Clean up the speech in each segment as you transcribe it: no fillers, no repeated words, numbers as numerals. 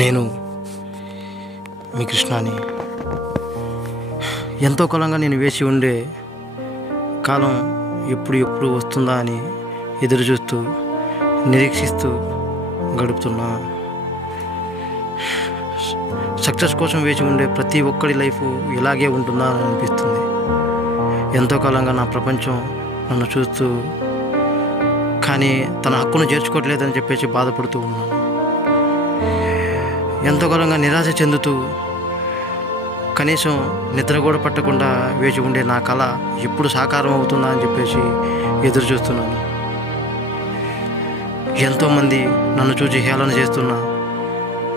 నేను మీ కృష్ణాని. ఎంతో కాలంగా నేను వేచి ఉండే కాలం ఎప్పుడు వస్తుందా అని ఎదురు చూస్తూ నిరీక్షిస్తూ గడుపుతున్నా. సక్సెస్ కోసం వేచి ఉండే ప్రతి ఒక్కరి లైఫ్ ఇలాగే ఉంటుందా అని అనిపిస్తుంది. ఎంతో కాలంగా నా ప్రపంచం నన్ను చూస్తూ కానీ తన హక్కును చేర్చుకోవట్లేదని చెప్పేసి బాధపడుతూ ఉన్నాను. ఎంతో కాలంగా నిరాశ చెందుతూ కనీసం నిద్ర కూడా పట్టకుండా వేచి ఉండే నా కళ ఎప్పుడు సాకారం అవుతుందా అని చెప్పేసి ఎదురు చూస్తున్నాను. ఎంతోమంది నన్ను చూసి హేళన చేస్తున్నా,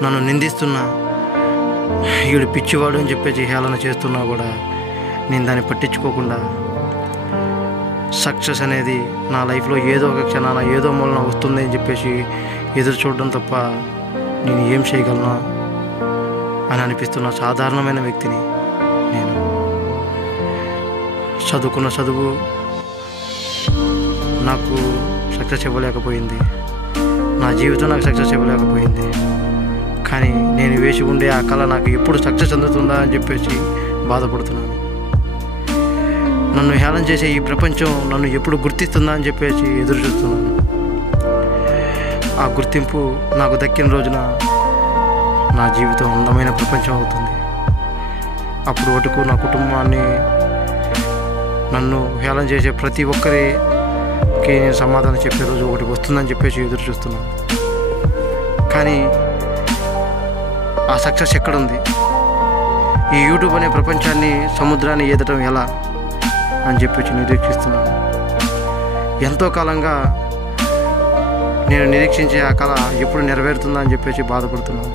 నన్ను నిందిస్తున్నా, వీడు పిచ్చివాడు అని చెప్పేసి హేళన చేస్తున్నా కూడా నేను దాన్ని పట్టించుకోకుండా సక్సెస్ అనేది నా లైఫ్లో ఏదో ఒక క్షణాన ఏదో మూలన వస్తుంది అని చెప్పేసి ఎదురు చూడడం తప్ప నేను ఏం చేయగలను అని అనిపిస్తున్న సాధారణమైన వ్యక్తిని నేను. చదువుకున్న చదువు నాకు సక్సెస్ ఇవ్వలేకపోయింది, నా జీవితం నాకు సక్సెస్ ఇవ్వలేకపోయింది. కానీ నేను వేసి ఉండే ఆ కళ నాకు ఎప్పుడు సక్సెస్ అందుతుందా అని చెప్పేసి బాధపడుతున్నాను. నన్ను హేళన చేసే ఈ ప్రపంచం నన్ను ఎప్పుడు గుర్తిస్తుందా అని చెప్పేసి ఎదురు చూస్తున్నాను. ఆ గుర్తింపు నాకు దక్కిన రోజున నా జీవితం అందమైన ప్రపంచం అవుతుంది. అప్పుడు వరకు నా కుటుంబాన్ని నన్ను హేళన చేసే ప్రతి ఒక్కరికి నేను సమాధానం చెప్పే రోజు ఒకటి వస్తుందని చెప్పేసి ఎదురు చూస్తున్నాను. కానీ ఆ సక్సెస్ ఎక్కడుంది? ఈ యూట్యూబ్ అనే ప్రపంచాన్ని సముద్రాన్ని ఈదటం ఎలా అని చెప్పేసి నిరీక్షిస్తున్నాను. ఎంతో కాలంగా నేను నిరీక్షించే ఆ కళ ఎప్పుడు నెరవేరుతుందా అని చెప్పేసి బాధపడుతున్నాను.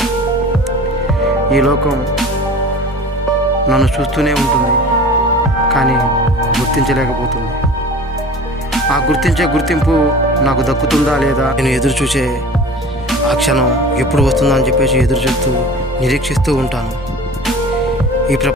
ఈ లోకం నన్ను చూస్తూనే ఉంటుంది కానీ గుర్తించలేకపోతుంది. ఆ గుర్తింపు నాకు దక్కుతుందా లేదా నేను ఎదురు చూసే ఆ క్షణం ఎప్పుడు వస్తుందా అని చెప్పేసి ఎదురు చూస్తూ నిరీక్షిస్తూ ఉంటాను. ఈ